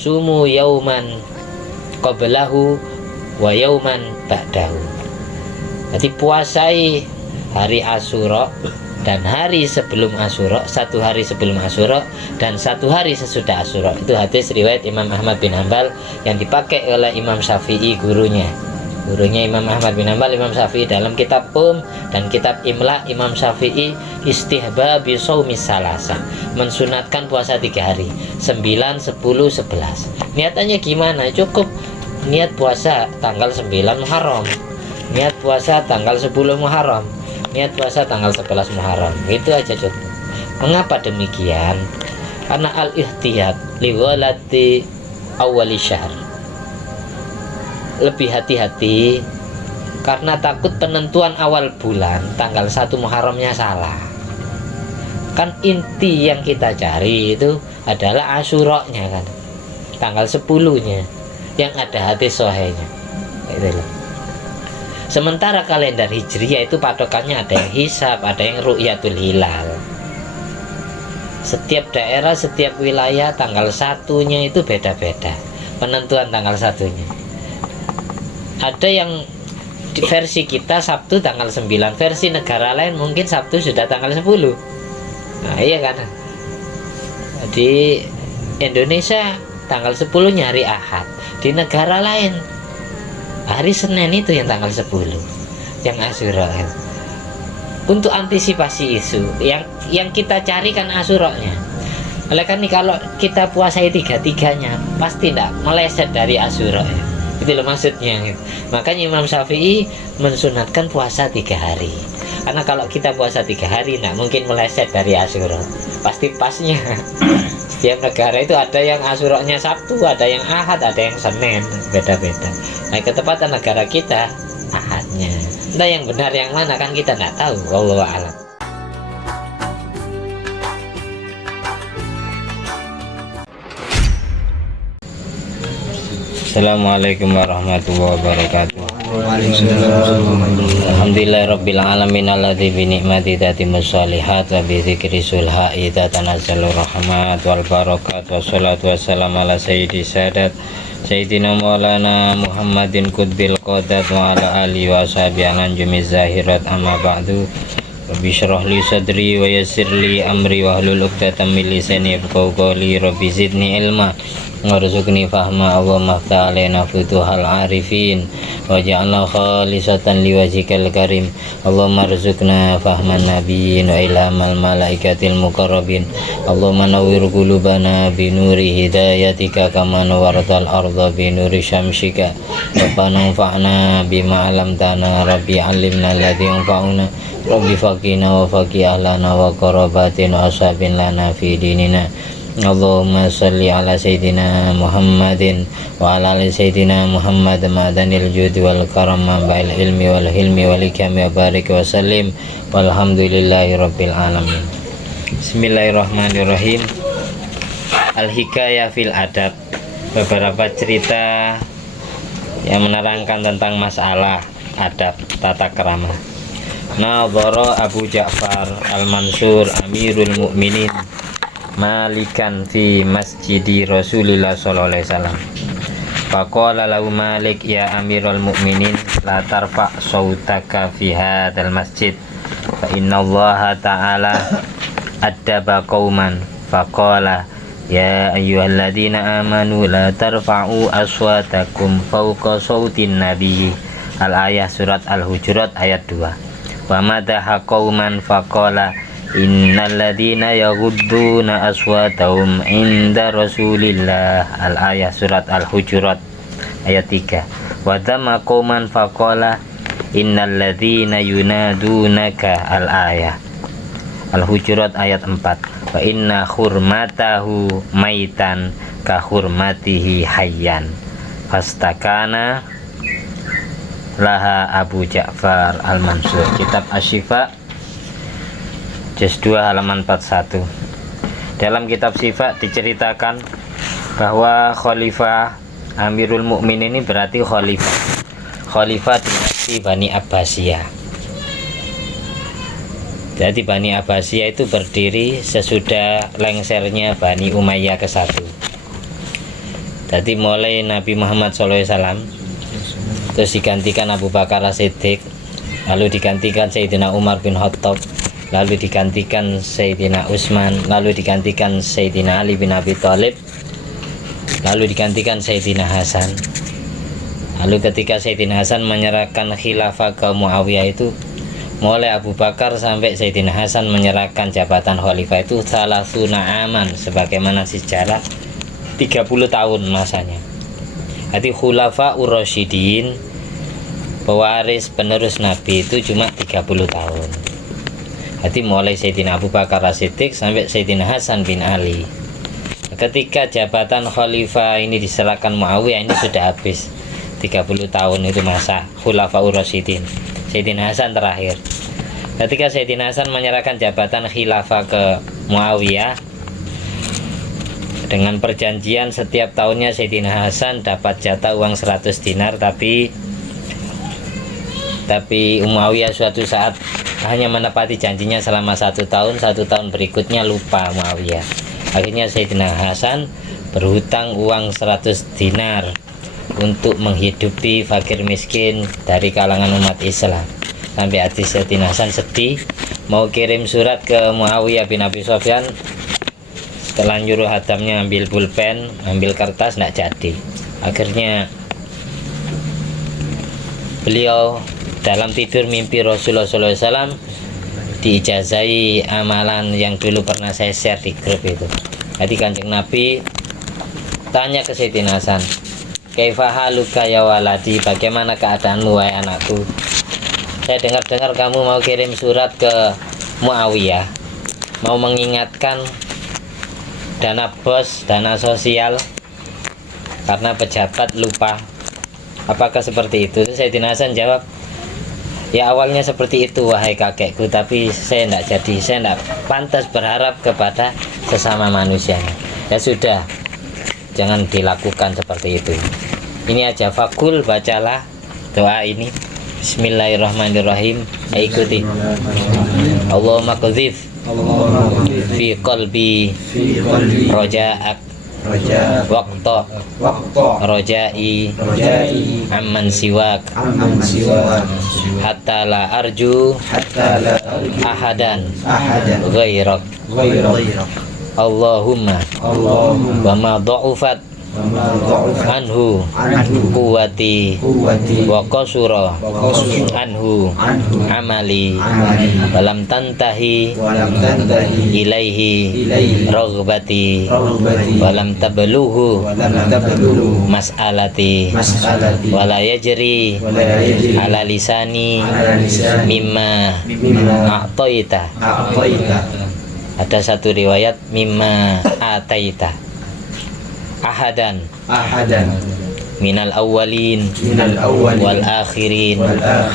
sumu yauman qablahu wa yauman ba'dahu. Jadi puasai hari Asyura dan hari sebelum Asyura, satu hari sebelum Asyura dan satu hari sesudah Asyura. Itu hadis riwayat Imam Ahmad bin Hanbal yang dipakai oleh Imam Syafi'i, gurunya Imam Ahmad bin Hanbal, Imam Syafi'i dalam kitab dan kitab Imla. Imam Syafi'i istihbabi shaumis salasa, mensunatkan puasa 3 hari, 9, 10, 11. Niatannya gimana? Cukup niat puasa tanggal 9 Muharram, niat puasa tanggal 10 Muharram, niat puasa tanggal 11 Muharram. Itu aja cukup. Mengapa demikian? Karena al-ihtiyat liwalati awwali syahr, lebih hati-hati karena takut penentuan awal bulan tanggal 1 Muharramnya salah. Kan inti yang kita cari itu adalah Asyuranya kan, tanggal 10-nya yang ada hadis sahihnya. Gitu loh. Sementara kalender Hijriyah itu patokannya ada yang hisab, ada yang ru'yatul hilal. Setiap daerah, setiap wilayah tanggal 1-nya itu beda-beda penentuan tanggal 1-nya. Ada yang di versi kita Sabtu tanggal 9, versi negara lain mungkin Sabtu sudah tanggal 10. Nah iya kan, di Indonesia tanggal 10-nya hari Ahad, di negara lain hari Senin itu yang tanggal 10 yang Asyura. Untuk antisipasi isu yang kita cari kan Asyuranya. Oleh karena kalau kita puasai 3-3-nya pasti tidak meleset dari Asyura ya. Itu loh maksudnya. Makanya Imam Syafi'i mensunatkan puasa 3 hari. Karena kalau kita puasa 3 hari tidak mungkin meleset dari Asyura, pasti pasnya. Setiap negara itu ada yang Asyuranya Sabtu, ada yang Ahad, ada yang Senin, beda-beda. Nah ketepatan negara kita Ahadnya. Nah yang benar yang mana kan kita tidak tahu. Wallahu a'lam. Assalamualaikum warahmatullahi wabarakatuh. Alhamdulillahirabbil alamin alladzi bi ni'mati tatimmus shalihat wa bi dzikri sulha'i tatanazzalu rahmat wal barakat wassalatu wassalamu ala sayyidi sadat sayyidina maulana Muhammadin qutbil qadat wa ala alihi wa sahbihi anjumiz zahirat amma ba'du. Rabbi syrah li sadri wa yassir li amri wa hlul 'uqdatam min lisani yafqahu qawli. Rabbi zidni ilma warzuqni fahma. Allahumma ftah alaina futuhal arifin waj'alna khalisatan liwajhikal karim. Allahumma rzuqna fahman nabiyyin wa ilhamal malaikatil muqarrabin. Allahumma nawwir qulubana bi nuri hidayatika kama nawwartal arda bi nuri syamsika. Rabbana anfa'na bima 'allamtana. Rabbi 'allimna alladzi yanfa'una. Rabbi faqina wa faqih ahlana wa qarabatin wa ashabin lana fi dinina. Allahumma salli ala Sayyidina Muhammadin wa ala ali Sayyidina Muhammad ma'danil judi wal karam ma'ba'il ilmi wal hilmi wal ikami wa barik wa sallim walhamdulillahi rabbil alamin. Bismillahirrahmanirrahim. Al-hikayah fil adab, beberapa cerita yang menerangkan tentang masalah adab tata krama. Nadhara Abu Ja'far Al-Mansur Amirul Mukminin Malikan fi masjidi Rasulillah sallallahu alaihi wasallam. Faqala lahu Malik, ya Amirul Mukminin, la tarfa' sautaka fi hadzal masjid fa innallaha ta'ala addaba qauman. Faqala ya ayyuhalladzina amanu la tarfa'u aswatakum fawqa sautin nabiyyi. Al-ayah surat Al-Hujurat ayat 2. Wa madaha qauman faqala innal ladzina yaghudduna aswatahum inda Rasulillah. Al-ayah surat Al-Hujurat ayat 3. Wa dhamma qauman faqala innal ladzina yunadunaka. Al-ayah Al-Hujurat ayat 4. Wa inna hurmatahu maitan ka hurmatihi hayyan fastakana laha Abu Ja'far Al-Mansur. Kitab Asy-Syifa juz 2 halaman 41. Dalam kitab Syifa diceritakan bahwa Khalifah Amirul Mukminin ini berarti Khalifah dinasti Bani Abbasiyah. Jadi Bani Abbasiyah itu berdiri sesudah lengsernya Bani Umayyah ke-1. Jadi mulai Nabi Muhammad SAW, terus digantikan Abu Bakar As-Siddiq, lalu digantikan Sayyidina Umar bin Khattab, lalu digantikan Sayyidina Utsman, lalu digantikan Sayyidina Ali bin Abi Thalib, lalu digantikan Sayyidina Hasan. Lalu ketika Sayyidina Hasan menyerahkan khilafah ke Muawiyah itu, mulai Abu Bakar sampai Sayyidina Hasan menyerahkan jabatan khalifah itu salasuna aman, sebagaimana sejarah 30 tahun masanya. Jadi khulafa ur-rasyidin, pewaris penerus Nabi itu cuma 30 tahun. Jadi mulai Sayyidina Abu Bakar As-Siddiq sampai Sayyidina Hasan bin Ali. Ketika jabatan khalifah ini diserahkan Muawiyah, ini sudah habis 30 tahun itu masa khulafa ur-rasyidin. Sayyidina Hasan terakhir. Ketika Sayyidina Hasan menyerahkan jabatan khilafah ke Muawiyah dengan perjanjian setiap tahunnya Sayyidina Hasan dapat jatah uang 100 dinar, tapi Muawiyah suatu saat hanya menepati janjinya selama 1 tahun. 1 tahun berikutnya lupa Muawiyah. Akhirnya Sayyidina Hasan berhutang uang 100 dinar untuk menghidupi fakir miskin dari kalangan umat Islam. Sampai hati Sayyidina Hasan sedih, mau kirim surat ke Muawiyah bin Abi Sufyan. Setelah nyuruh hadamnya ambil pulpen, ambil kertas, tidak jadi. Akhirnya beliau dalam tidur mimpi Rasulullah SAW diijazai amalan yang dulu pernah saya share di grup itu. Jadi Kanjeng Nabi tanya ke Sayyidina Hasan, kaifa haluka ya waladi, bagaimana keadaanmu wahai anakku? Saya dengar-dengar kamu mau kirim surat ke Muawiyah, mau mengingatkan dana bos, dana sosial karena pejabat lupa. Apakah seperti itu? Sayyidina Hasan jawab, ya awalnya seperti itu wahai kakekku, tapi saya tidak jadi, saya tidak pantas berharap kepada sesama manusia. Ya sudah, jangan dilakukan seperti itu. Ini aja, fakul, bacalah doa ini. Bismillahirrahmanirrahim. Ikuti. Allahumma qadhif fi qalbi roja'ak waqta rojai amman siwak hatta la arju ahadan ghairak. Allahumma wa ma dha'ufat anhu quwwati wa qasura anhu amali walam tantahi ilaihi raghbati walam tablughu mas'alati wala yajri ala lisani mimma a'taita. Ada satu riwayat mimma ataita ahadan minal awwalin wal akhirin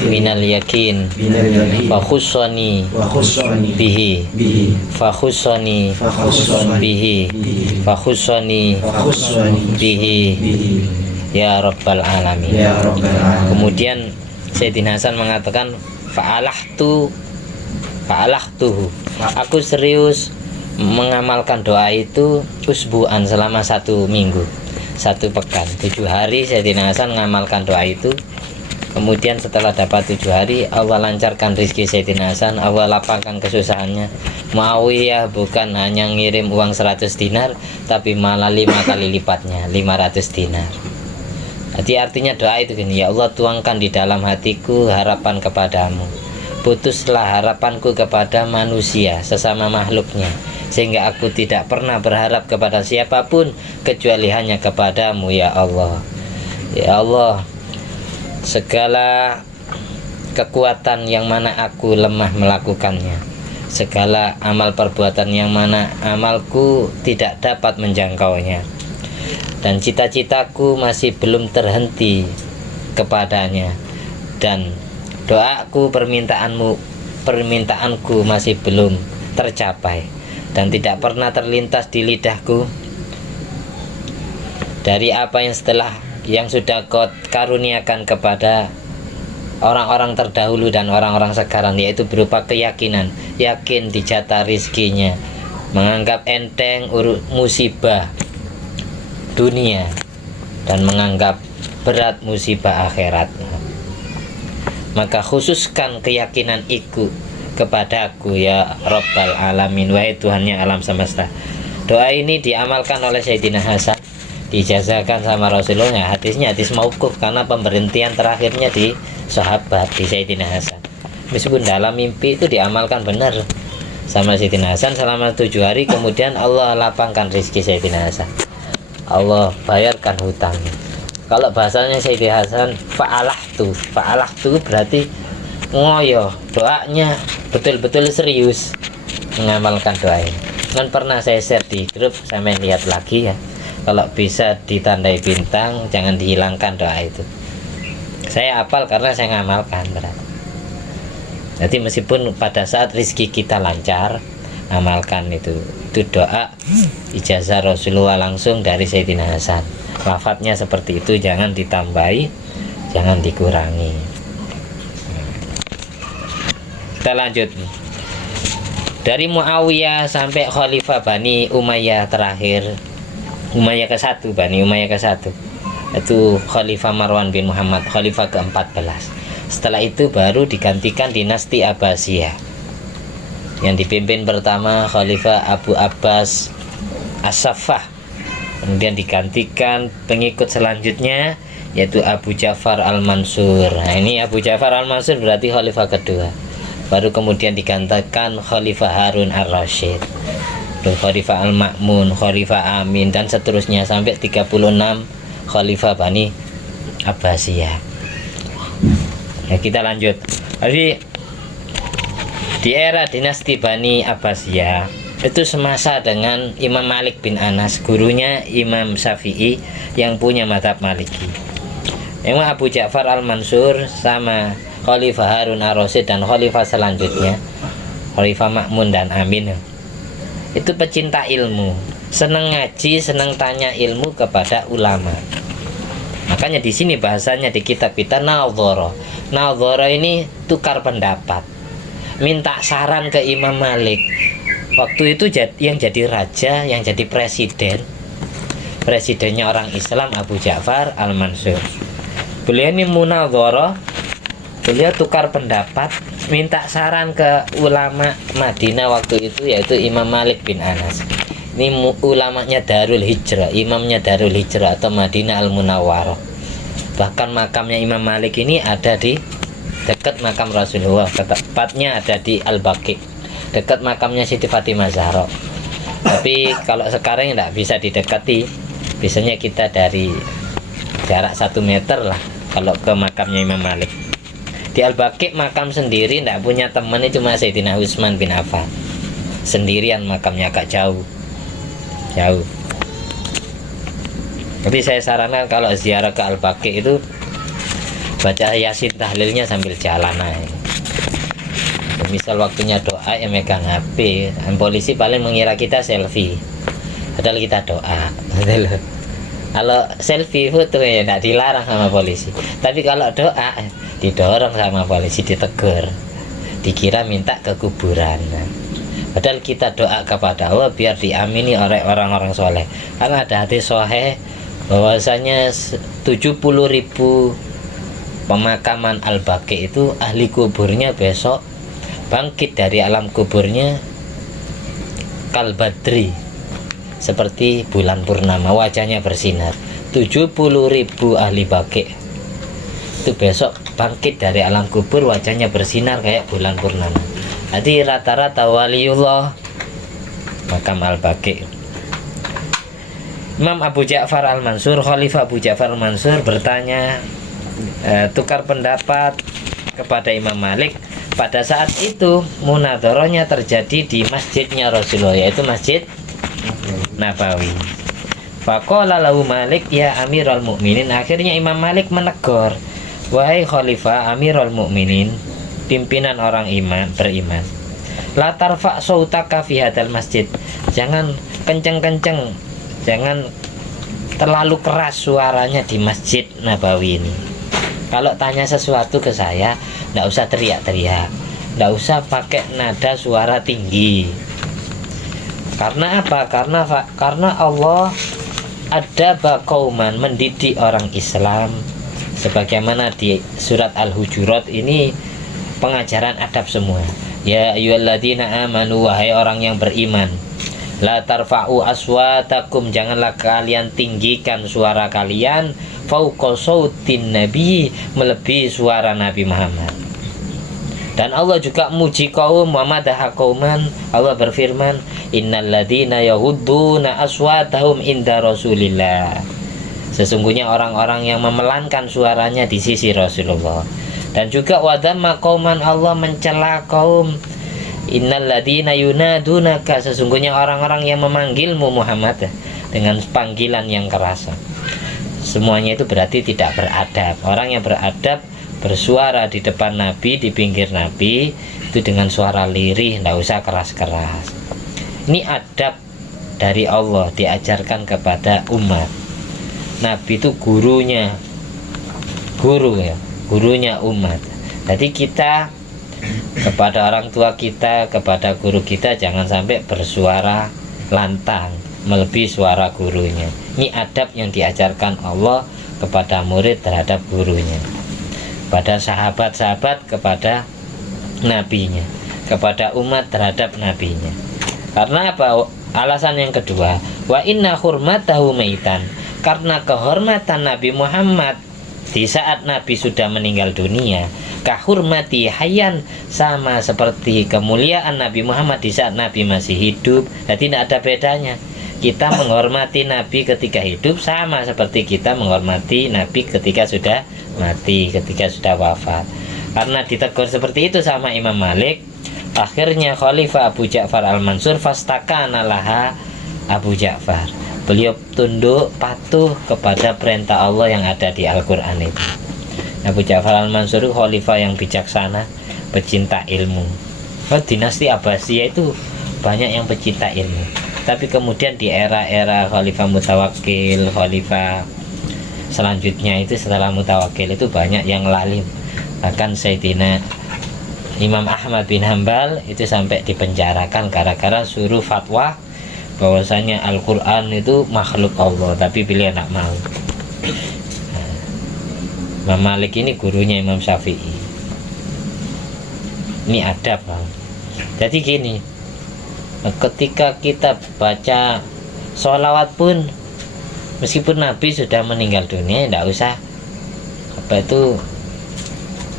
minal yakin fa khussani bihi fa khussani bihi ya rabbal alamin. Kemudian Sayyidina Hasan mengatakan fa'alahtuhu, aku serius mengamalkan doa itu usbu'an, selama 1 minggu, 1 pekan, 7 hari Sayyidina Hasan mengamalkan doa itu. Kemudian setelah dapat 7 hari, Allah lancarkan rezeki Sayyidina Hasan, Allah lapangkan kesusahannya. Muawiyah bukan hanya ngirim uang 100 dinar, tapi malah 5 kali lipatnya, 500 dinar. Jadi artinya doa itu gini, ya Allah tuangkan di dalam hatiku harapan kepadamu, putuslah harapanku kepada manusia sesama makhluknya, sehingga aku tidak pernah berharap kepada siapapun kecuali hanya kepadamu ya Allah. Ya Allah, segala kekuatan yang mana aku lemah melakukannya, segala amal perbuatan yang mana amalku tidak dapat menjangkaunya, dan cita-citaku masih belum terhenti kepadanya, dan doaku, permintaanku masih belum tercapai dan tidak pernah terlintas di lidahku dari apa yang sudah Kau karuniakan kepada orang-orang terdahulu dan orang-orang sekarang, yaitu berupa keyakinan, yakin dijatah rizkinya, menganggap enteng musibah dunia dan menganggap berat musibah akhirat, maka khususkan keyakinan itu kepadaku ya Rabbal Alamin, wahai Tuhannya alam semesta. Doa ini diamalkan oleh Sayyidina Hasan, dijazakan sama Rasulullah. Hadisnya hadis mauquf karena pemberhentian terakhirnya di sahabat, di Sayyidina Hasan. Meskipun dalam mimpi itu diamalkan benar sama Sayyidina Hasan selama 7 hari, kemudian Allah lapangkan rezeki Sayyidina Hasan, Allah bayarkan hutangnya. Kalau bahasanya Sayyidina Hasan fa'alah tu berarti ngoyo, doanya betul-betul serius mengamalkan doa ini. Kan pernah saya share di grup, sampai lihat lagi ya, kalau bisa ditandai bintang jangan dihilangkan doa itu. Saya hafal karena saya ngamalkan berarti. Jadi meskipun pada saat rezeki kita lancar, amalkan itu doa ijazah Rasulullah langsung dari Sayyidina Hasan. Lafadznya seperti itu, jangan ditambahi, jangan dikurangi. Kita lanjut. Dari Muawiyah sampai Khalifah Bani Umayyah terakhir, Umayyah ke-1, Bani Umayyah ke-1, itu Khalifah Marwan bin Muhammad, Khalifah ke-14. Setelah itu baru digantikan dinasti Abbasiyah, yang dipimpin pertama Khalifah Abu Abbas As-Saffah. Kemudian digantikan pengikut selanjutnya yaitu Abu Ja'far Al-Mansur. Nah, ini Abu Ja'far Al-Mansur berarti khalifah kedua. Baru kemudian digantikan Khalifah Harun Ar-Rasyid, Khalifah Al-Ma'mun, Khalifah Amin, dan seterusnya sampai 36 Khalifah Bani Abbasiyah. Nah, kita lanjut. Jadi di era dinasti Bani Abbasiyah itu semasa dengan Imam Malik bin Anas, gurunya Imam Syafi'i yang punya mazhab Maliki. Memang Abu Ja'far Al-Mansur sama Khalifah Harun Ar-Rasyid dan Khalifah selanjutnya, Khalifah Ma'mun dan Amin, itu pecinta ilmu, senang ngaji, senang tanya ilmu kepada ulama. Makanya di sini bahasanya di kitab kita nadhara. Nadhara ini tukar pendapat, minta saran ke Imam Malik. Waktu itu yang jadi raja, yang jadi presidennya orang Islam Abu Ja'far Al-Mansur. Beliau ini munadhara, beliau tukar pendapat, minta saran ke ulama Madinah waktu itu, yaitu Imam Malik bin Anas. Ini ulamanya Darul Hijrah, imamnya Darul Hijrah atau Madinah Al-Munawwarah. Bahkan makamnya Imam Malik ini ada di dekat makam Rasulullah, tepatnya ada di Al-Baqi, dekat makamnya Siti Fatimah Zahra. Tapi kalau sekarang tidak bisa didekati, biasanya kita dari jarak 1 meter lah kalau ke makamnya Imam Malik. Di Al-Baqi makam sendiri, tidak punya teman, itu cuma Sayyidina Utsman bin Affan, sendirian makamnya, agak jauh. Tapi saya sarankan kalau ziarah ke Al-Baqi itu baca Yasin tahlilnya sambil jalan aja. Misal waktunya doa ya megang HP, polisi paling mengira kita selfie, padahal kita doa. Kalau selfie foto ya tidak dilarang sama polisi, tapi kalau doa didorong sama polisi, ditegur, dikira minta ke kuburan. Padahal kita doa kepada Allah biar diamini oleh orang-orang soleh. Karena ada hadis sahih bahwasanya 70.000 pemakaman Al-Baqi itu ahli kuburnya besok bangkit dari alam kuburnya kalbadri, seperti bulan purnama, wajahnya bersinar. 70.000 ahli Baqi itu besok bangkit dari alam kubur, wajahnya bersinar kayak bulan purnama. Jadi rata-rata waliullah makam Al-Baqi. Imam Abu Ja'far Al-Mansur, Khalifah Abu Ja'far Al-Mansur bertanya, tukar pendapat kepada Imam Malik. Pada saat itu munadharahnya terjadi di masjidnya Rasulullah, yaitu Masjid Nabawi. Faqala lahu Malik ya Amirul Mukminin. Akhirnya Imam Malik menegur, wahai Khalifah Amirul Mukminin, pimpinan orang beriman, la tarfa' sautaka fi hadzal masjid. Jangan kenceng-kenceng, jangan terlalu keras suaranya di Masjid Nabawi ini. Kalau tanya sesuatu ke saya, tidak usah teriak-teriak, tidak usah pakai nada suara tinggi. Karena apa? Karena Allah adaba qauman, mendidik orang Islam, sebagaimana di surat Al-Hujurat ini pengajaran adab semua. Ya ayyuhalladzina amanu, wahai orang yang beriman, la tarfa'u aswatakum, janganlah kalian tinggikan suara kalian, fauqa sautin nabi, melebihi suara Nabi Muhammad. Dan Allah juga muji kaum Muhammad qauman. Allah berfirman, innalladzina yahudduna aswatahum inda Rasulillah, sesungguhnya orang-orang yang memelankan suaranya di sisi Rasulullah. Dan juga wadamma qauman, Allah mencela kaum, innalladzina yunadunaka, sesungguhnya orang-orang yang memanggilmu Muhammad dengan panggilan yang keras. Semuanya itu berarti tidak beradab. Orang yang beradab bersuara di depan Nabi, di pinggir Nabi, itu dengan suara lirih, tidak usah keras-keras. Ini adab dari Allah, diajarkan kepada umat. Nabi itu gurunya, gurunya umat. Jadi kita kepada orang tua kita, kepada guru kita, jangan sampai bersuara lantang melebihi suara gurunya. Ini adab yang diajarkan Allah kepada murid terhadap gurunya, pada sahabat-sahabat kepada nabinya, kepada umat terhadap nabinya. Karena apa? Alasan yang kedua, wa inna hurmatahu maitan, karena kehormatan Nabi Muhammad di saat Nabi sudah meninggal dunia, kahurmati hayyan, sama seperti kemuliaan Nabi Muhammad di saat Nabi masih hidup. Jadi tidak ada bedanya. Kita menghormati Nabi ketika hidup sama seperti kita menghormati Nabi ketika sudah mati, ketika sudah wafat. Karena ditegur seperti itu sama Imam Malik, akhirnya Khalifah Abu Ja'far Al-Mansur fastakana laha Abu Ja'far, beliau tunduk patuh kepada perintah Allah yang ada di Al-Quran itu. Abu Ja'far Al-Mansur khalifah yang bijaksana, pecinta ilmu. Dinasti Abbasiyah itu banyak yang pecinta ilmu. Tapi kemudian di era-era Khalifah Mutawakkil, Khalifah selanjutnya itu setelah Mutawakkil itu banyak yang lalim. Bahkan Sayyidina Imam Ahmad bin Hambal itu sampai dipenjarakan gara-gara suruh fatwa bahwasanya Al-Quran itu makhluk Allah, tapi beliau tidak mau. Imam Malik ini gurunya Imam Syafi'i. Ini adab. Jadi gini, ketika kita baca sholawat pun, meskipun Nabi sudah meninggal dunia, tidak usah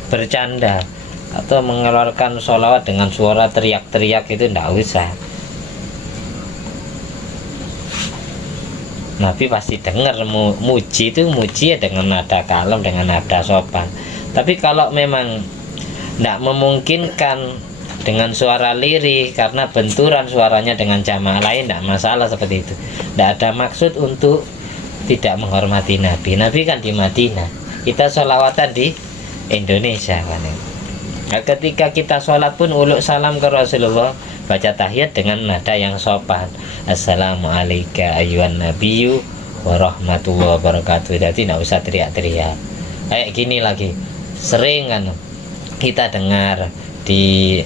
bercanda atau mengeluarkan sholawat dengan suara teriak-teriak, itu tidak usah. Nabi pasti dengar, muji itu muji ya dengan nada kalem, dengan nada sopan. Tapi kalau memang tidak memungkinkan dengan suara lirih karena benturan suaranya dengan jamaah lain, tidak masalah seperti itu. Tidak ada maksud untuk tidak menghormati Nabi. Nabi kan di Madinah, kita sholawatan di Indonesia kan. Nah, ketika kita sholat pun uluk salam ke Rasulullah, baca tahiyat dengan nada yang sopan. Assalamualaikum ayyuhan nabiyyu wa rahmatullahi wabarakatuh. Jadi tidak usah teriak-teriak. Kayak gini lagi, sering kan kita dengar di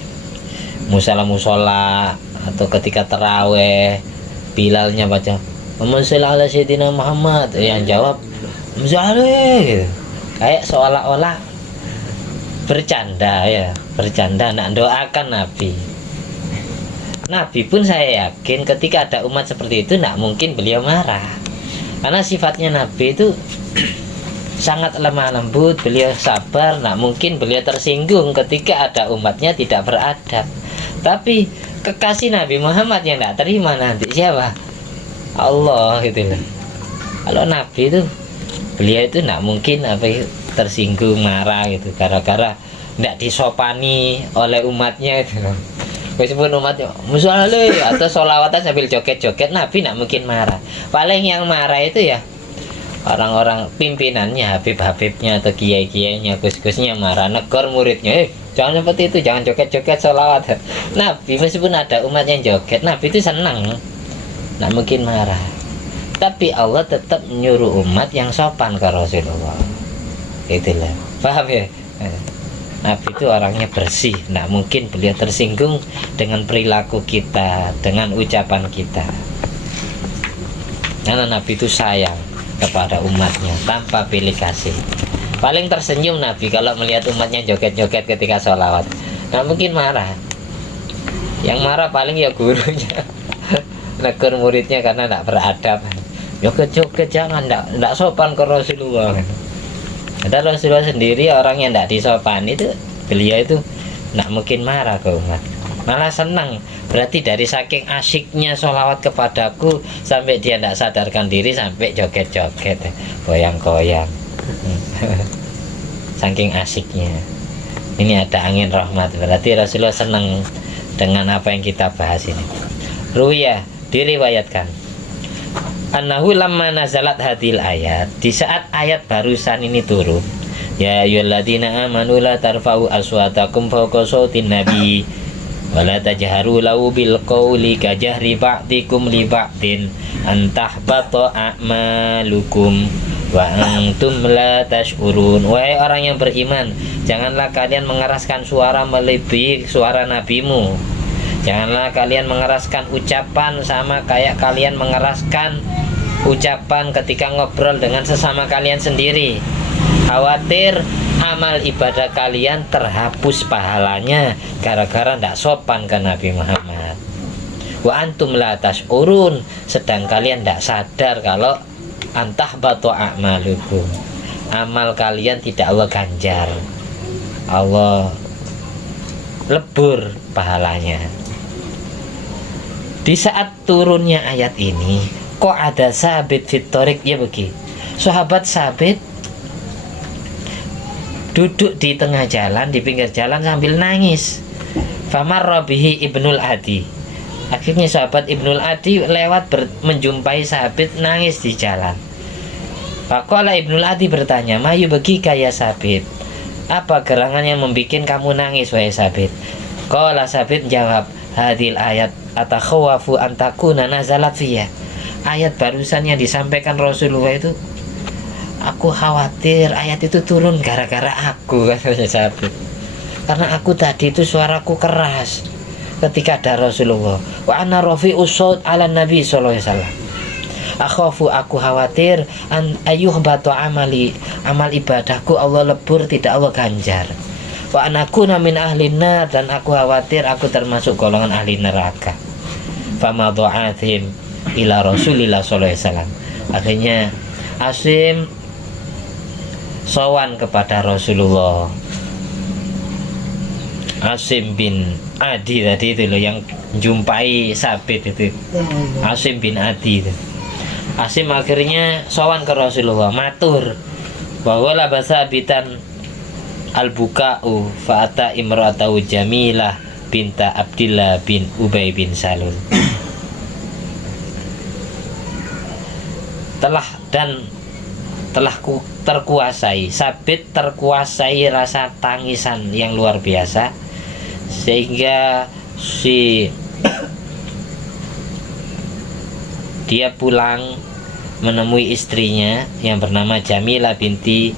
musola-musola atau ketika taraweh, Bilalnya baca Allahumma sholli ala sayyidina Muhammad, yang jawab gitu. Kayak seolah-olah bercanda ya, bercanda, nak doakan Nabi. Nabi pun saya yakin ketika ada umat seperti itu tidak mungkin beliau marah, karena sifatnya Nabi itu sangat lemah lembut, beliau sabar, tidak mungkin beliau tersinggung ketika ada umatnya tidak beradab. Tapi kekasih Nabi Muhammad yang tidak terima nanti siapa? Allah gitu loh. Kalau Nabi itu, beliau itu tidak mungkin tersinggung, marah gitu gara-gara tidak disopani oleh umatnya gitu loh. Meskipun umatnya musoleh atau sholawatan sambil joget-joget, Nabi tidak mungkin marah. Paling yang marah itu ya orang-orang pimpinannya, habib-habibnya atau kiai-kiainya, gus-gusnya marah, negor muridnya, jangan seperti itu, jangan joget-joget sholawat. Nabi meskipun ada umat yang joget, Nabi itu senang, tidak mungkin marah. Tapi Allah tetap menyuruh umat yang sopan ke Rasulullah. Itulah, paham ya? Nabi itu orangnya bersih, tidak mungkin beliau tersinggung dengan perilaku kita, dengan ucapan kita. Karena Nabi itu sayang kepada umatnya tanpa pilih kasih. Paling tersenyum Nabi kalau melihat umatnya joget-joget ketika sholawat. Nggak mungkin marah. Yang marah paling ya gurunya. Negur muridnya karena tidak beradab. Joget-joget jangan, tidak sopan ke Rasulullah. Ada Rasulullah sendiri orang yang tidak disopan itu, beliau itu tidak mungkin marah ke umat, malah senang. Berarti dari saking asyiknya sholawat kepadaku sampai dia tidak sadarkan diri sampai joget-joget, goyang-goyang. Saking asyiknya. Ini ada angin rahmat, berarti Rasulullah senang dengan apa yang kita bahas ini. Ruya, diriwayatkan, annahu lamma nazalat hadil ayat, di saat ayat barusan ini turun, ya ayyuhalladzina amanu la tarfa'u aswatakum fawqa sautin nabi wa la tajharu lahu bil qawli kajahri ba'dikum li ba'din an tahbata a'malukum wa antum la tash'urun. Wahai orang yang beriman, janganlah kalian mengeraskan suara melebihi suara nabimu. Janganlah kalian mengeraskan ucapan sama kayak kalian mengeraskan ucapan ketika ngobrol dengan sesama kalian sendiri. Khawatir amal ibadah kalian terhapus pahalanya gara-gara tidak sopan ke Nabi Muhammad. Wa antum la tash'urun, sedang kalian tidak sadar kalau antah batu a'malukum, amal kalian tidak Allah ganjar, Allah lebur pahalanya. Di saat turunnya ayat ini, kok ada Sabit fitorik, ya begini, sahabat Sabit duduk di tengah jalan, di pinggir jalan sambil nangis. Famarra bihi Ibnul Adi, akhirnya sahabat Ibnul Adi lewat menjumpai Sabit nangis di jalan. Faqala Ibnul Adi bertanya, mayu bagi kaya Sabit, apa gerangan yang membuat kamu nangis wahai Sabit? Qala Sabit jawab, hadil ayat atakhawafu antakuna nazalat fiyya. Ayat barusan yang disampaikan Rasulullah itu, aku khawatir ayat itu turun gara-gara aku, katanya Sabit. Karena aku tadi itu suaraku keras ketika ada Rasulullah. Wa ana rafi'us shaut ala Nabi sallallahu alaihi wasallam. Akhafu, aku khawatir an ayyuhbatu amali, amal ibadahku Allah lebur, tidak Allah ganjar. Wa anakuna min ahlin nar, dan aku khawatir aku termasuk golongan ahli neraka. Fama du'athim ila Rasulillah sallallahu alaihi wasallam. Akhirnya Asim sowan kepada Rasulullah. Asim bin Adi tadi itu loh yang jumpai Sabit itu. Asim bin Adi itu. Asim akhirnya sowan ke Rasulullah, matur bahwa la basabitan al-buka'u fa'ata imra'atahu Jamilah binta Abdillah bin Ubay bin Salul. telah terkuasai, Sabit terkuasai rasa tangisan yang luar biasa, sehingga dia pulang menemui istrinya yang bernama Jamilah binti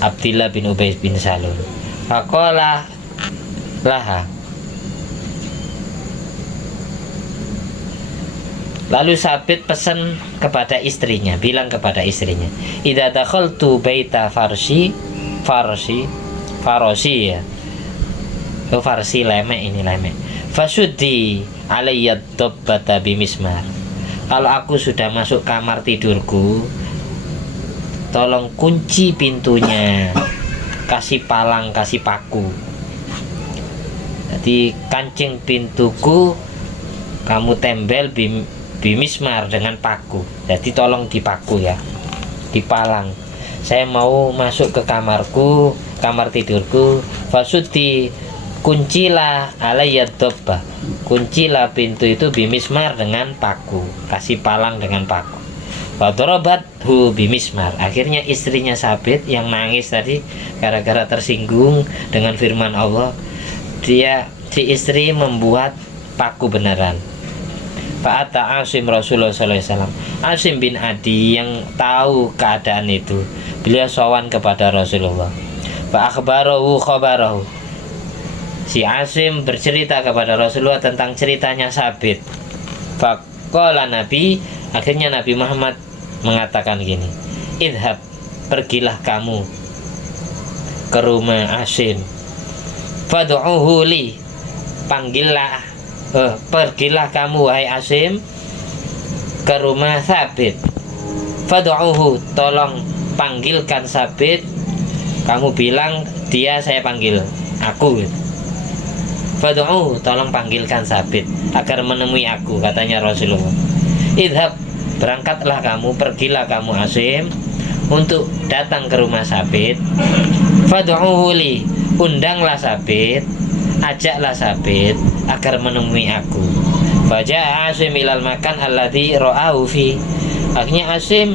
Abdillah bin Ubay bin Salul. Faqala laha, lalu Sabit pesan kepada istrinya, bilang kepada istrinya, idza dakhaltu baita farsi ya. Oh, farsi lemek, ini lemek. Fasuddi alayya dabbata bimismar. Kalau aku sudah masuk kamar tidurku, tolong kunci pintunya, kasih palang, kasih paku. Jadi kancing pintuku kamu tembel bimismar dengan paku. Jadi tolong dipaku ya, dipalang. Saya mau masuk ke kamarku, kamar tidurku. Fasuddi, kuncilah alayya dobba, kuncilah pintu itu bimismar dengan paku, kasih palang dengan paku. Wadorobat hu bimismar. Akhirnya istrinya Sabit yang nangis tadi gara-gara tersinggung dengan firman Allah, si istri membuat paku beneran. Fa'ata Asim Rasulullah sallallahu alaihi wasallam. Asim bin Adi yang tahu keadaan itu, beliau sowan kepada Rasulullah. Fa'akhbarahu khabarahu. Si Asim bercerita kepada Rasulullah tentang ceritanya Sabit. Faqala Nabi, Akhirnya Nabi Muhammad mengatakan gini, idhab, pergilah kamu ke rumah Asim, fad'uhu li, pergilah kamu wahai Asim ke rumah Sabit, fad'uhu, tolong panggilkan Sabit, kamu bilang dia saya panggil aku. Fad'uhu, tolong panggilkan Sabit agar menemui aku, katanya Rasulullah. Idhab, berangkatlah kamu, pergilah kamu Asim untuk datang ke rumah Sabit. Fad'uhu li, undanglah Sabit, ajaklah Sabit agar menemui aku. Faja'a Asim ilal makan alladzi ra'ahu fi. Akhirnya Asim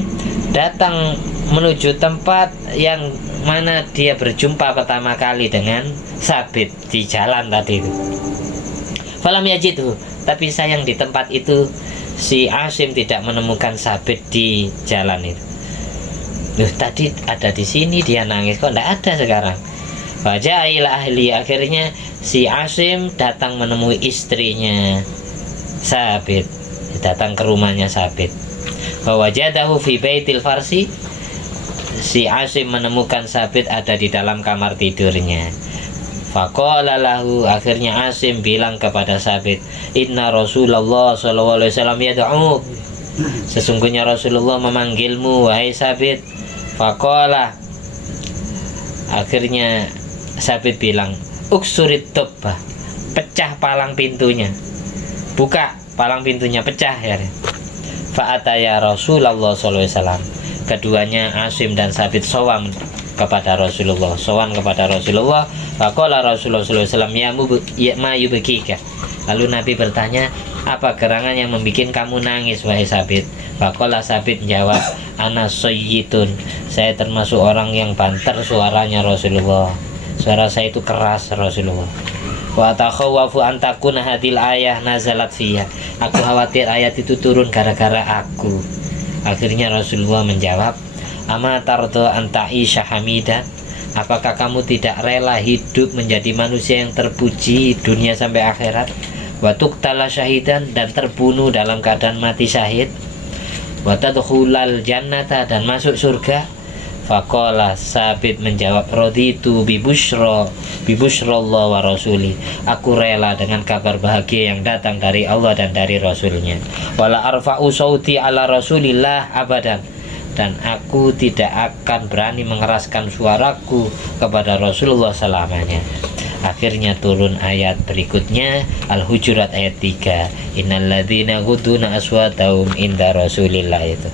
datang menuju tempat yang mana dia berjumpa pertama kali dengan Sabit di jalan tadi itu. Falam yajidhu, tapi sayang di tempat itu si Asim tidak menemukan Sabit di jalan itu. Loh, tadi ada di sini, dia nangis, kok tidak ada sekarang. Faja'a ila ahli, akhirnya si Asim datang menemui istrinya Sabit, datang ke rumahnya Sabit. Wajadahu fi baitil farsi, si Asim menemukan Sabit ada di dalam kamar tidurnya. Faqala lahu, akhirnya Asim bilang kepada Sabit, inna Rasulullah sallallahu alaihi wasallam yad'u, sesungguhnya Rasulullah memanggilmu wahai Sabit. Faqala, akhirnya Sabit bilang, uksurit tubah, pecah palang pintunya, buka palang pintunya, pecah ya. Fa'ataya Rasulullah sallallahu alaihi wasallam, keduanya Asim dan Sabit sowan kepada Rasulullah, Faqala Rasulullah sallallahu alaihi wasallam, ya ma yubkika. Lalu Nabi bertanya, apa gerangan yang membuat kamu nangis wahai Sabit? Faqala, Sabit menjawab, ana sayyitun, saya termasuk orang yang banter suaranya Rasulullah, suara saya itu keras Rasulullah. Wa takhawwafu an takuna hadil ayah nazalat fiha, aku khawatir ayat itu turun gara-gara aku. Akhirnya Rasulullah menjawab, ama tardo an ta'isha hamidan, apakah kamu tidak rela hidup menjadi manusia yang terpuji dunia sampai akhirat? Wa tuqtala syahidan, dan terbunuh dalam keadaan mati syahid. Wa tadkhulal jannata, dan masuk surga. Faqala, Sabit menjawab, raditu bibusyrallah wa rasuli, aku rela dengan kabar bahagia yang datang dari Allah dan dari Rasulnya. Wala arfa'u sauti ala rasulillah abadan, dan aku tidak akan berani mengeraskan suaraku kepada Rasulullah selamanya. Akhirnya turun ayat berikutnya, Al-Hujurat ayat 3, innalladzina ghudduna aswatahum inda rasulillah, itu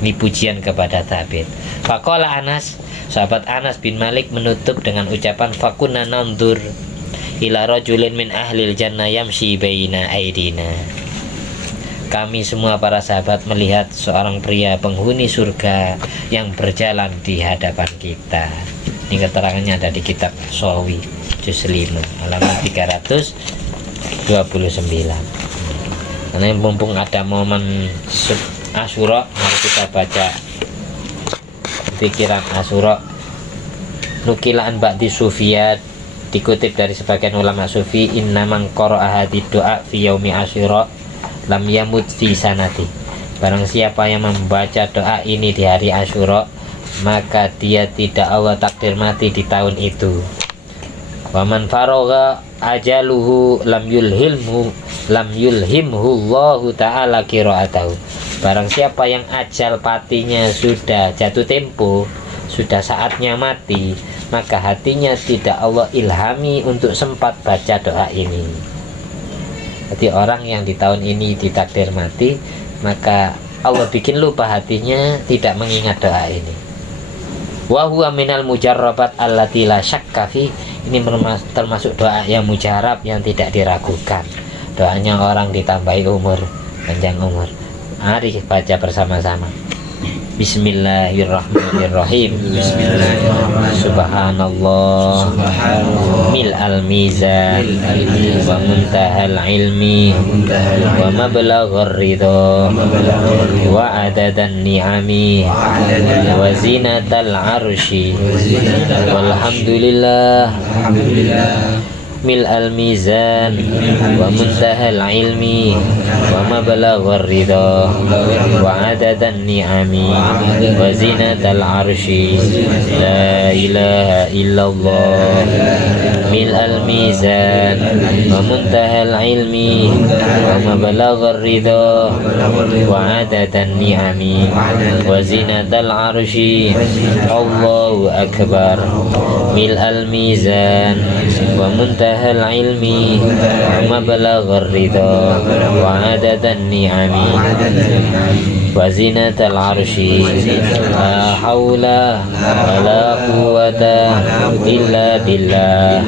ini pujian kepada Sabit. Faqala Anas, sahabat Anas bin Malik menutup dengan ucapan, fakunna nandur ila rajulin min ahlil jannah yamshi baina aidina, kami semua para sahabat melihat seorang pria penghuni surga yang berjalan di hadapan kita. Ini keterangannya ada di kitab Sawi juz 5 halaman 329. Karena mumpung ada momen Asyura, mari kita baca pikiran Asyura. Nukilaan ba'di Sufiyat, dikutip dari sebagian ulama Sufi, inna man qara'a hadid doa fi yaumi Asyura lam yamut fi sanati, barang siapa yang membaca doa ini di hari Asyura, maka dia tidak Allah takdir mati di tahun itu. Wa man faragha ajaluhu lam yulhimhu Allahu ta'ala qira'atahu, barang siapa yang ajal patinya sudah jatuh tempo, sudah saatnya mati, maka hatinya tidak Allah ilhami untuk sempat baca doa ini. Jadi orang yang di tahun ini ditakdir mati, maka Allah bikin lupa hatinya, tidak mengingat doa ini. Wa huwa minal mujarrabat allati la syakka fi, ini termasuk doa yang mujarab, yang tidak diragukan. Doanya orang ditambahi umur, panjang umur. Mari baca bersama-sama. Bismillahirrahmanirrahim. Subhanallah mil'al mizan wa muntahal ilmi wa mablaghur ridha wa adadan ni'ami wa zinatal arshi walhamdulillah mil al mizan wa muntahal ilmi wa mablaghar ridha wa adadan ni'ami wa zinatal arshi la ilaha illallah mil al mizan wa muntahal ilmi wa mablaghar ridha wa adadan ni'ami wa zinatal arshi Allahu akbar mil al mizan wa muntahal ilmi wa mablaghar ridha wa adadan ni'ami wa zinatal arshi la haula wa la quwwata illa billah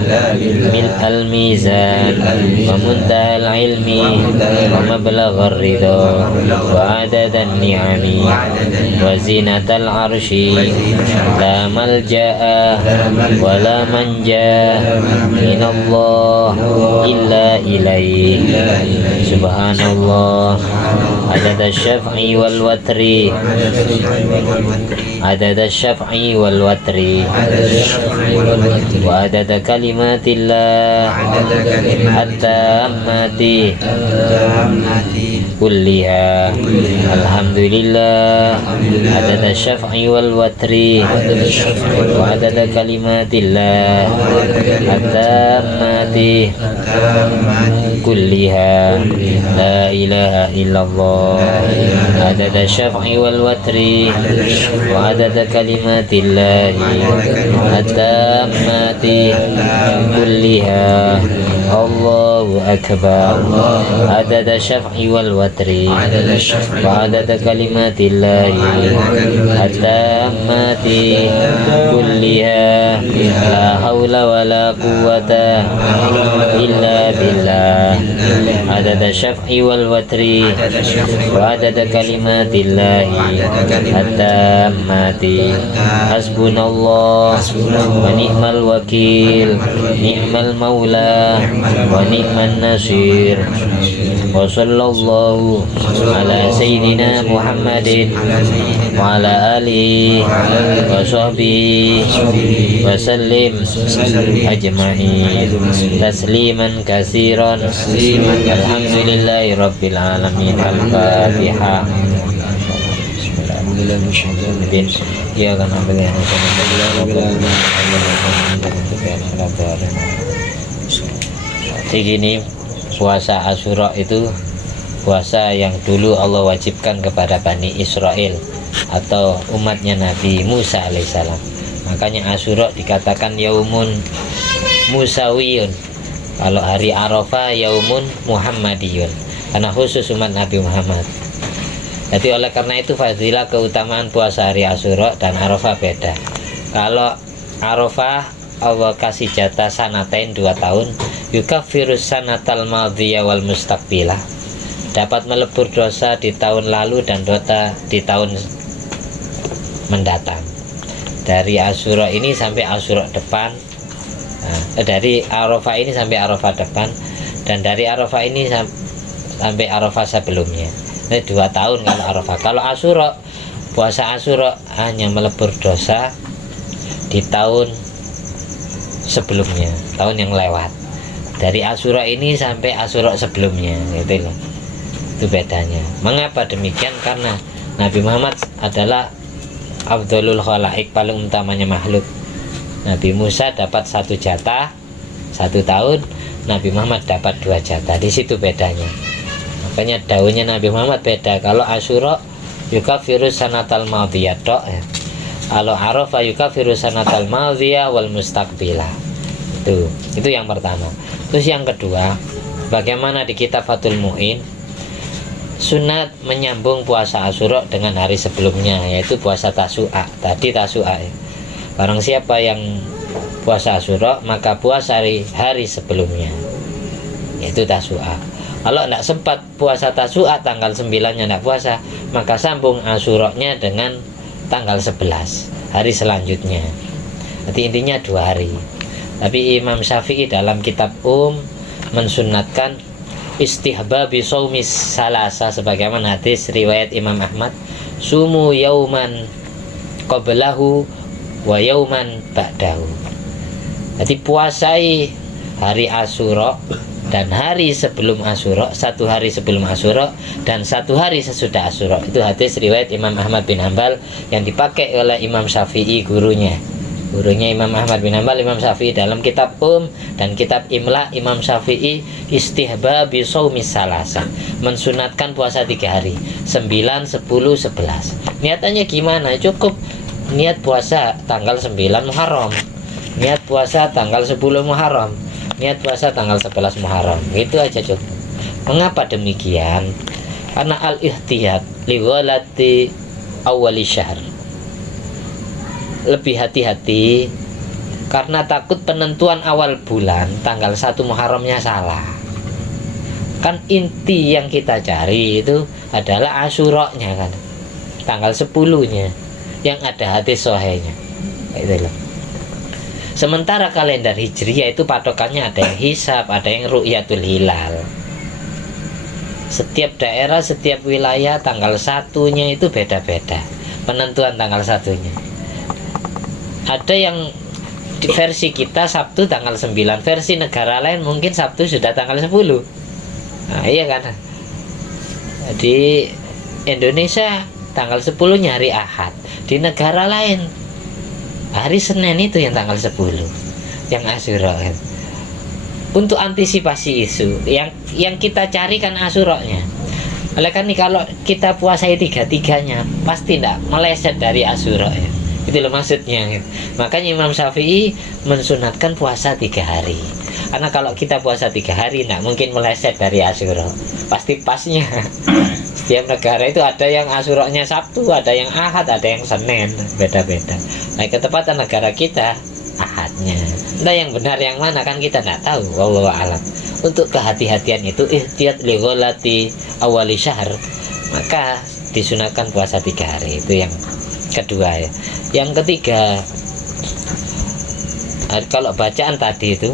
mil al mizan wa muntahal ilmi wa mablaghar ridha wa adadan ni'ami wa zinatal arshi la malja'a wa la manja minallah illa ilaih subhanallah adada syaf'i wal watri adada syaf'i wal watri wa adada kalimatillah at-tammati kulliha alhamdulillah adada syaf'i wal watri wa adada kalimatillah at-tammati kulliha la ilaha illallah adada syaf'i wal watri wa adada kalimatillah at-tammati kulliha Allahu akbar adada syaf'i wal watri wa adada kalimatillah at-tammati kulliha la haula wa la quwwata illa billah adada syaf'i wal watri wa adada kalimatillah at-tammati hasbunallah wa ni'mal wakil ni'mal maula wa ni'man nasir wa sallallahu ala sayyidina Muhammadin wa ala alihi wa sahbihi wa sallim ajma'in tasliman katsiran alhamdulillahi rabbil alamin al-fatihah ya kan Begini, puasa Asyura itu puasa yang dulu Allah wajibkan kepada Bani Israel atau umatnya Nabi Musa alaihissalam. Makanya Asyura dikatakan yaumun musawiyun. Kalau hari Arafah yaumun Muhammadiyun, karena khusus umat Nabi Muhammad. Jadi oleh karena itu fadilah keutamaan puasa hari Asyura dan Arafah beda. Kalau Arafah Allah kasih jatah sanatain 2 tahun, yukafirus sanatal madhiyah wal mustaqbilah, dapat melebur dosa di tahun lalu dan dosa di tahun mendatang. Dari Asyura ini sampai Asyura depan, dari Arafah ini sampai Arafah depan, dan dari Arafah ini sampai Arafah sebelumnya. Ini 2 tahun kalau Arafah. Kalau Asyura, puasa Asyura hanya melebur dosa di tahun sebelumnya, tahun yang lewat. Dari Asyura ini sampai Asyura sebelumnya, gitu loh. Itu bedanya. Mengapa demikian? Karena Nabi Muhammad adalah Abdulul Khalaik, paling utamanya makhluk. Nabi Musa dapat 1 jatah 1 tahun, Nabi Muhammad dapat 2 jatah. Di situ bedanya. Makanya daunnya Nabi Muhammad beda. Kalau Asyura yukafirus sanatal madhiyah tok ya. Kalau Arafah yukafirus sanatal madhiyah wal mustaqbilah. Itu yang pertama. Terus yang kedua, bagaimana di kitab Fathul Mu'in sunat menyambung puasa Asyura dengan hari sebelumnya, yaitu puasa Tasu'a. Tadi Tasu'a ya. Barang siapa yang puasa Asyura maka puasa hari sebelumnya, yaitu Tasu'a. Kalau tidak sempat puasa Tasu'a tanggal 9-nya tidak puasa, maka sambung Asyuranya dengan tanggal 11 hari selanjutnya. Jadi intinya 2 hari. Tapi Imam Syafi'i dalam kitab mensunatkan istihbabi shaumis salasa, sebagaimana hadis riwayat Imam Ahmad, sumu yauman qablahu wa yauman ba'dahu. Jadi puasai hari Asyura dan hari sebelum Asyura, 1 hari sebelum Asyura dan 1 hari sesudah Asyura. Itu hadis riwayat Imam Ahmad bin Hanbal yang dipakai oleh Imam Syafi'i, gurunya Imam Ahmad bin Hanbal, Imam Syafi'i dalam kitab dan kitab Imla. Imam Syafi'i istihbab bisaumis salasa, mensunatkan puasa 3 hari, 9, 10, 11. Niatannya gimana? Cukup niat puasa tanggal 9 Muharram, niat puasa tanggal 10 Muharram, niat puasa tanggal 11 Muharram. Itu aja cukup. Mengapa demikian? Karena al-ihtiyat liwalati awwali syahr, lebih hati-hati karena takut penentuan awal bulan tanggal 1 Muharramnya salah. Kan inti yang kita cari itu adalah Asyuranya kan, tanggal 10-nya yang ada hadis sahihnya. Itu loh. Sementara kalender Hijriyah itu patokannya ada yang hisab, ada yang ru'yatul hilal. Setiap daerah, setiap wilayah tanggal 1-nya itu beda-beda penentuan tanggal 1-nya. Ada yang di versi kita Sabtu tanggal 9, versi negara lain mungkin Sabtu sudah tanggal 10. Nah iya kan. Di Indonesia tanggal 10-nya hari Ahad, di negara lain hari Senin itu yang tanggal 10 yang Asyura kan. Untuk antisipasi isu yang kita cari kan Asyuranya. Oleh karena kalau kita puasai 3-3-nya pasti tidak meleset dari Asyura ya. Itu loh maksudnya. Makanya Imam Syafi'i mensunatkan puasa 3 hari. Karena kalau kita puasa 3 hari tidak mungkin meleset dari Asyura. Pasti pasnya. Setiap negara itu ada yang Asyuranya Sabtu, ada yang Ahad, ada yang Senin, beda-beda. Nah, ketepatan negara kita Ahadnya. Nah, yang benar yang mana kan kita tidak tahu. Wallahu a'lam. Untuk kehati-hatian itu ihtiyat li ghalati awali syahr, maka disunatkan puasa 3 hari. Itu yang kedua ya. Yang ketiga, kalau bacaan tadi itu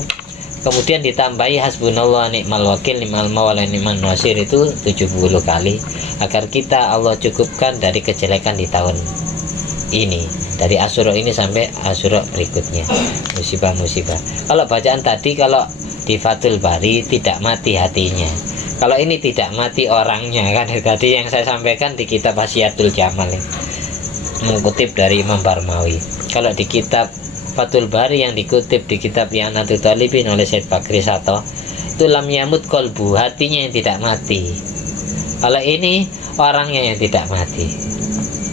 kemudian ditambahi hasbunallah ni'mal wakil ni'mal mawala ni'man nasir itu 70 kali agar kita Allah cukupkan dari kejelekan di tahun ini, dari Asyura ini sampai Asyura berikutnya, musibah-musibah. Kalau bacaan tadi, kalau di Fathul Bari tidak mati hatinya, kalau ini tidak mati orangnya kan. Tadi yang saya sampaikan di kitab Hasyiatul Jamal mengutip dari Imam Barmawi. Kalau di kitab Fathul Bari yang dikutip di kitab I'anatul Talibin oleh Syed Bakri Sato, itu lam yamut kolbu, hatinya yang tidak mati. Kalau ini orangnya yang tidak mati.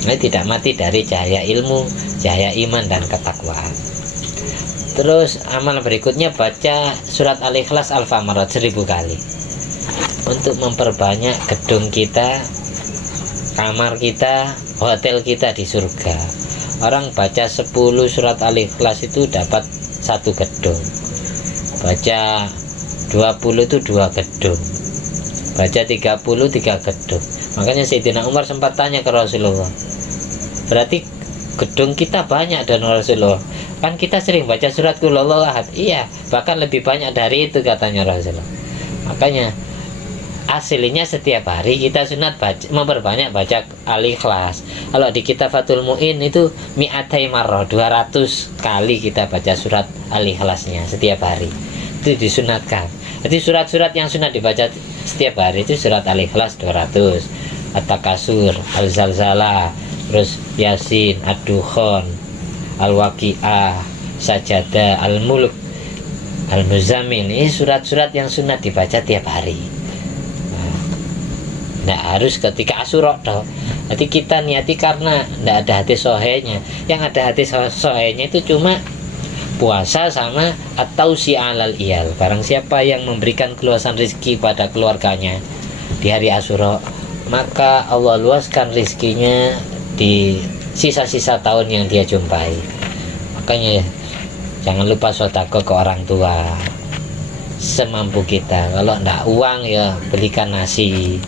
Ini tidak mati dari cahaya ilmu, cahaya iman dan ketakwaan. Terus amal berikutnya baca surat Al-Ikhlas Al-Famarat 1000 kali untuk memperbanyak gedung kita, kamar kita, hotel kita di surga. Orang baca 10 surat Al-Ikhlas itu dapat 1 gedung. Baca 20 itu 2 gedung. Baca 30 3 gedung. Makanya Sayyidina Umar sempat tanya ke Rasulullah, berarti gedung kita banyak dan Rasulullah, kan kita sering baca surat Qul Huwallahu Ahad. Iya, bahkan lebih banyak dari itu katanya Rasulullah. Makanya aslinya setiap hari kita sunat baca, memperbanyak baca Al-Ikhlas. Kalau di kitab Fathul Mu'in itu mi'atai marrah, 200 kali kita baca surat Al-Ikhlasnya setiap hari. Itu disunatkan. Jadi surat-surat yang sunat dibaca setiap hari itu surat Al-Ikhlas 200, At-Takasur, Al-Zalzalah, terus Yasin, Ad-Dukhan, Al-Waqi'ah, Sajadah, Al-Mulk, Al-Muzammil. Ini surat-surat yang sunat dibaca tiap hari. Nah, harus ketika Asyura toh. Jadi kita niati karena tidak ada hadis sahihnya. Yang ada hadis sahihnya itu cuma puasa sama atau si alal iyal. Barang siapa yang memberikan keluasan rezeki pada keluarganya di hari Asyura, maka Allah luaskan rezekinya di sisa-sisa tahun yang dia jumpai. Makanya jangan lupa sedekah ke orang tua semampu kita. Kalau tidak uang ya belikan nasi,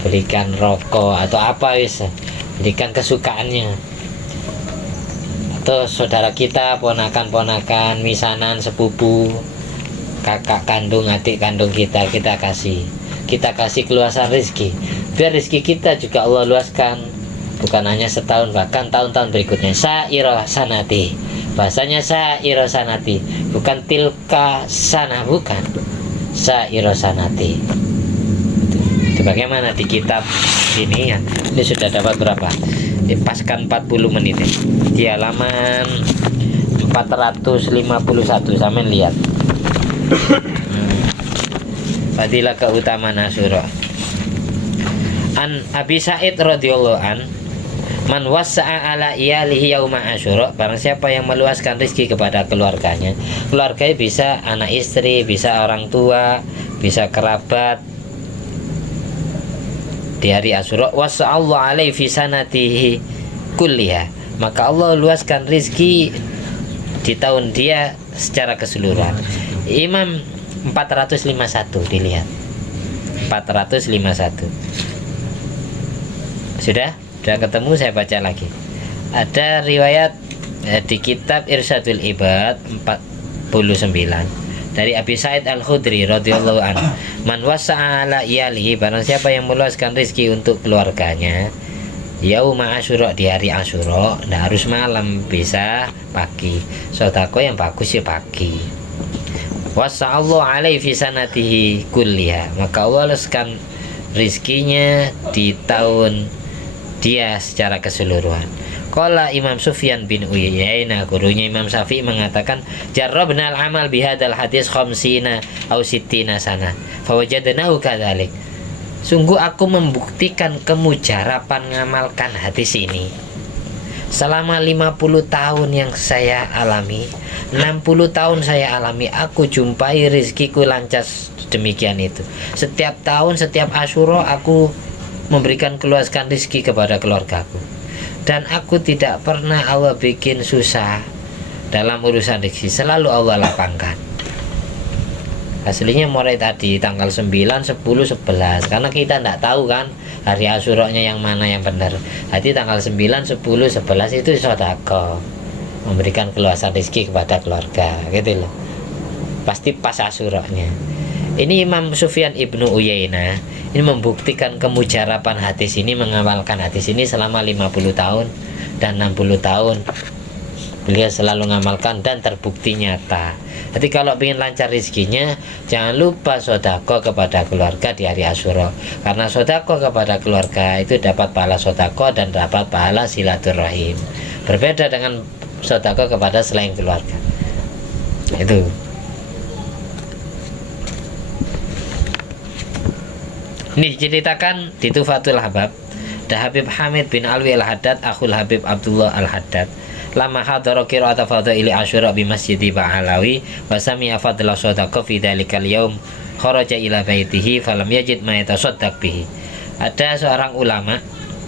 belikan rokok atau apa bisa, belikan kesukaannya. Atau saudara kita, ponakan-ponakan, misanan, sepupu, kakak kandung, adik kandung kita kasih. Kita kasih keluasan rezeki. Biar rezeki kita juga Allah luaskan, bukan hanya setahun, bahkan tahun-tahun berikutnya. Sa'irah sanati, Bahasanya sa'iro sanati, bukan tilka sana, bukan sa'iro sanati. Itu bagaimana di kitab ini ya. Ini sudah dapat berapa? Paskan 40 menit ya. Di halaman 451 sampean lihat. Fadilah keutamaan Asyura. An Abi Sa'id radhiyallahu an, man wasa'a ala iyalihi yauma Asyura, barang siapa yang meluaskan rezeki kepada keluarganya. Keluarganya bisa anak istri, bisa orang tua, bisa kerabat di hari Asyura. Wasa'allahu alaihi fi sanatihi kulliha, maka Allah luaskan rezeki di tahun dia secara keseluruhan. Imam 451 dilihat. 451. Sudah ketemu, saya baca lagi. Ada riwayat di kitab Irsyadul Ibad 49 dari Abi Sa'id Al-Khudri radhiyallahu anhu, man wasa'a ala iyalihi, barang siapa yang meluaskan rezeki untuk keluarganya yauma Asyura, di hari Asyura, nah harus malam, bisa pagi. Sedekah yang bagus ya pagi. Wasa'allahu alaihi fi sanatihi kulliha, maka Allah luaskan rezekinya di tahun dia secara keseluruhan. Qala Imam Sufyan bin Uyainah, gurunya Imam Syafi'i, mengatakan jarrabnal amal bihadal hadis khamsina au sittina sana fawajadnahu kadzalik. Sungguh aku membuktikan kemujarapan mengamalkan hadis ini selama 50 tahun yang saya alami, 60 tahun saya alami, aku jumpai rezekiku lancar demikian itu. Setiap tahun, setiap Asyura aku memberikan keluaskan rezeki kepada keluargaku, dan aku tidak pernah Allah bikin susah dalam urusan rezeki, selalu Allah lapangkan. Aslinya mulai tadi tanggal 9, 10, 11, karena kita tidak tahu kan hari Asyuranya yang mana yang benar. Jadi tanggal 9, 10, 11 itu sedekah, memberikan keluasan rezeki kepada keluarga, gitu loh. Pasti pas Asyuranya. Ini Imam Sufyan ibnu Uyainah ini membuktikan kemujarapan hadis ini, mengamalkan hadis ini selama 50 tahun dan 60 tahun. Beliau selalu mengamalkan dan terbukti nyata. Jadi kalau ingin lancar rezekinya, jangan lupa sedekah kepada keluarga di hari Asyura. Karena sedekah kepada keluarga itu dapat pahala sedekah dan dapat pahala silaturahim. Berbeda dengan sedekah kepada selain keluarga. Itu. Ini diceritakan di Tufatul Habab, da Habib Hamid bin Alwi Al-Haddad, akhul Habib Abdullah Al-Haddad, lama hadara qira'ata fadaili Asyura bi Masjidi Ba'alawi wa sami'a fadla shadaqa fi dzalikal yaum kharaja ila baitihi falam yajid ma yatasaddaq bihi. Ada seorang ulama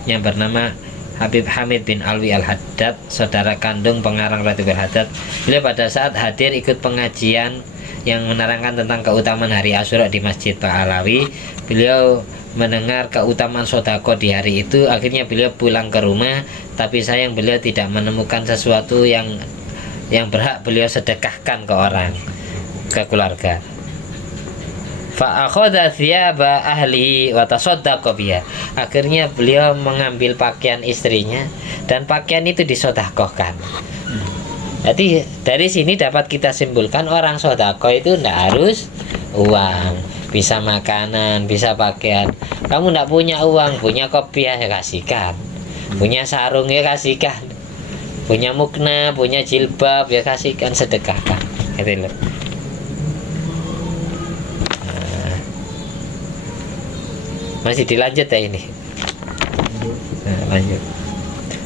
yang bernama Habib Hamid bin Alwi Al-Haddad, saudara kandung pengarang Ratibul Haddad. Beliau pada saat hadir ikut pengajian yang menerangkan tentang keutamaan hari Asyura di Masjid Ba'alawi, beliau mendengar keutamaan sedekah di hari itu. Akhirnya beliau pulang ke rumah, tapi sayang beliau tidak menemukan sesuatu yang berhak beliau sedekahkan ke orang, ke keluarga. Fa akhadha thiyaba ahlihi wa tasaddaqa biha. Akhirnya beliau mengambil pakaian istrinya dan pakaian itu disedekahkan. Jadi dari sini dapat kita simpulkan orang sedekah itu tidak harus uang, bisa makanan, bisa pakaian. Kamu tidak punya uang, punya kopiah ya kasihkan, punya sarung ya kasihkan, punya mukna, punya jilbab ya kasihkan, sedekahkan. Gitu loh. Nah, masih dilanjut ya ini. Nah, lanjut.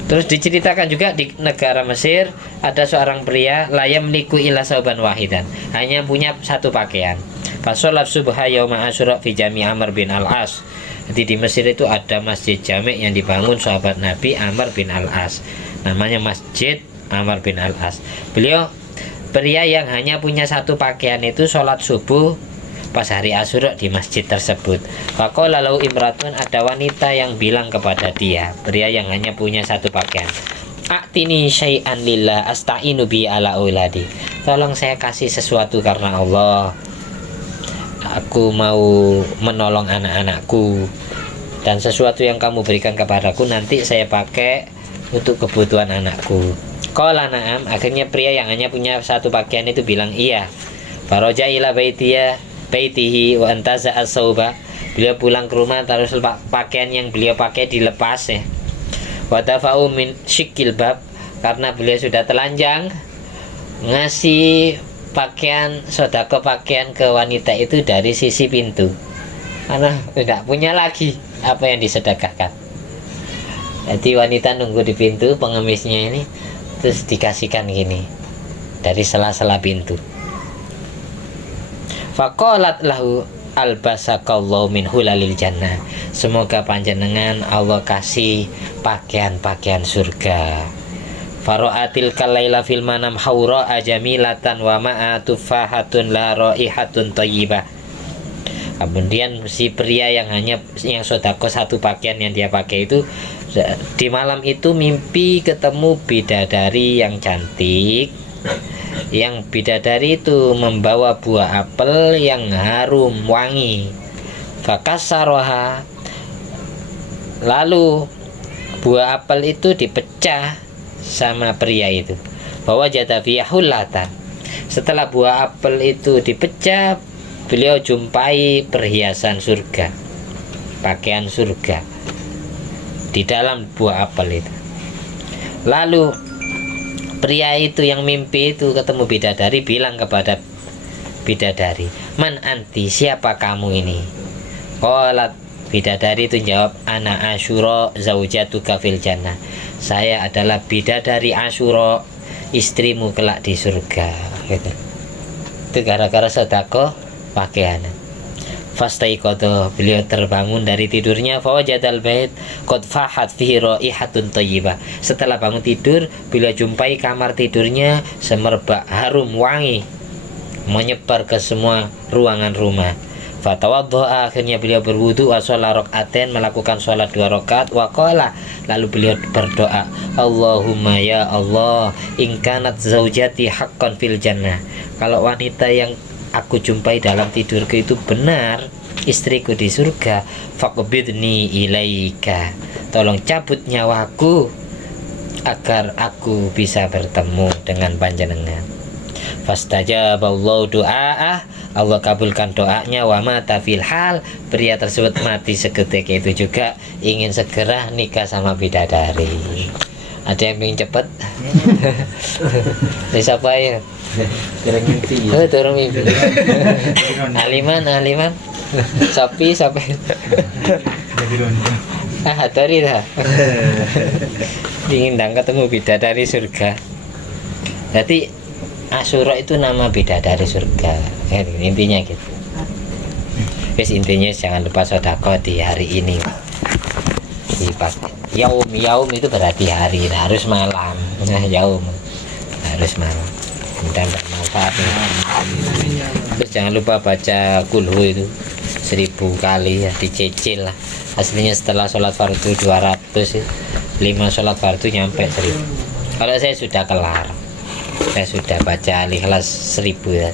Terus diceritakan juga di negara Mesir ada seorang pria layam liku ila sauban wahidan, hanya punya satu pakaian. Fasolat subha yauma Asyura fi jami' Amr bin Al-As. Jadi di Mesir itu ada masjid jami' yang dibangun sahabat Nabi Amr bin Al-As, namanya Masjid Amr bin Al-As. Beliau pria yang hanya punya satu pakaian itu sholat subuh pas hari Asyura di masjid tersebut. Faqala lahu imratun, ada wanita yang bilang kepada dia, pria yang hanya punya satu pakaian, "A'tini syai'an lillah asta'inu bi ala auladi." Tolong saya kasih sesuatu karena Allah. Aku mau menolong anak-anakku, dan sesuatu yang kamu berikan kepadaku nanti saya pakai untuk kebutuhan anakku. Qala na'am, akhirnya pria yang hanya punya satu pakaian itu bilang iya. Faraja ila baitihi wa antaza as-sauba. Beliau pulang ke rumah terus pakaian yang beliau pakai dilepas ya. Wa dafa'u min syikil bab, karena beliau sudah telanjang ngasih pakaian sedekah pakaian ke wanita itu dari sisi pintu. Karena tidak punya lagi apa yang disedekahkan. Jadi wanita nunggu di pintu pengemisnya ini, terus dikasihkan gini dari sela-sela pintu. Faqalat lahu albasakallahu min hulalil jannah. Semoga panjenengan Allah kasih pakaian-pakaian surga. Faro'atil kalaila fil manam haura ajamilatan wa ma'atufahatun la raihatun thayyibah. Kemudian si pria yang sedekah satu pakaian yang dia pakai itu di malam itu mimpi ketemu bidadari yang cantik. Yang bidadari itu membawa buah apel yang harum wangi. Fakasaroha, lalu buah apel itu dipecah sama pria itu. Bahwa jadafiyahulatan. Setelah buah apel itu dipecah, beliau jumpai perhiasan surga, pakaian surga di dalam buah apel itu. Lalu pria itu yang mimpi itu ketemu bidadari, bilang kepada bidadari, "Man anti, siapa kamu ini?" Qalat, bidadari itu jawab, "Ana Asyura zaujatuka fil jannah." Saya adalah bidadari Asyura, istrimu kelak di surga. Gitu. Itu gara-gara sedekah pakaian. Fastaiqadha, beliau terbangun dari tidurnya, fawajadal bait qad fahat fihi raihatun thayyibah. Setelah bangun tidur, beliau jumpai kamar tidurnya semerbak harum wangi menyebar ke semua ruangan rumah. Fatawaddoa, akhirnya beliau berwudu, wa shalla rakaatain, melakukan sholat 2 rakaat, wa qala, lalu beliau berdoa, Allahumma ya Allah, in kanat zaujati haqqan fil jannah. Kalau wanita yang aku jumpai dalam tidurku itu benar istriku di surga, faqbidni ilaika, tolong cabut nyawaku agar aku bisa bertemu dengan panjenengan. Fastajaballahu du'aah, Allah kabulkan doanya. Wa mata fil hal, pria tersebut mati seketika itu juga ingin segera nikah sama bidadari. Ada yang ingin cepet? Siapa ya? Turun mimpi ya. Oh, turun mimpi. Aliman. Sapi. Tadi dah. Ingin ketemu bidadari surga. Jadi Asyura itu nama bidadari surga. Intinya gitu. Guys, intinya jangan lupa sedekah di hari ini. Di pagi. Yaum itu berarti hari, harus malam. Nah, yaum harus malam. Dan bermanfaat. Terus jangan lupa baca kulhu itu 1000 kali ya, dicicil lah. Aslinya setelah sholat fardu 200 ya. 5 sholat fardu nyampe 1000. Kalau saya sudah kelar, saya sudah baca Al-Ikhlas 1000 ya.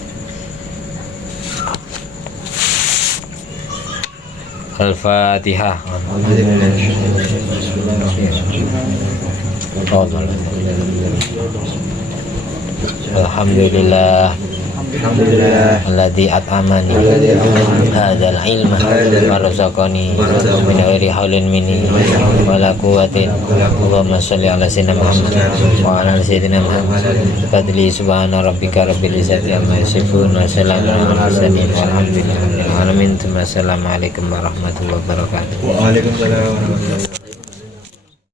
Al-Fatihah. Alhamdulillah alladzi at'amani hadzal ilma wa razaqani min ghairi haulin minni wa la quwwatin. Allahumma shalli ala sayyidina Muhammad wa ala ali sayyidina Muhammad. Fadli subhana rabbika rabbil izzati amma yasifun wa salamun alal mursalin walhamdulillahi rabbil alamin. Assalamualaikum warahmatullahi wabarakatuh. Waalaikumsalam warahmatullahi wabarakatuh.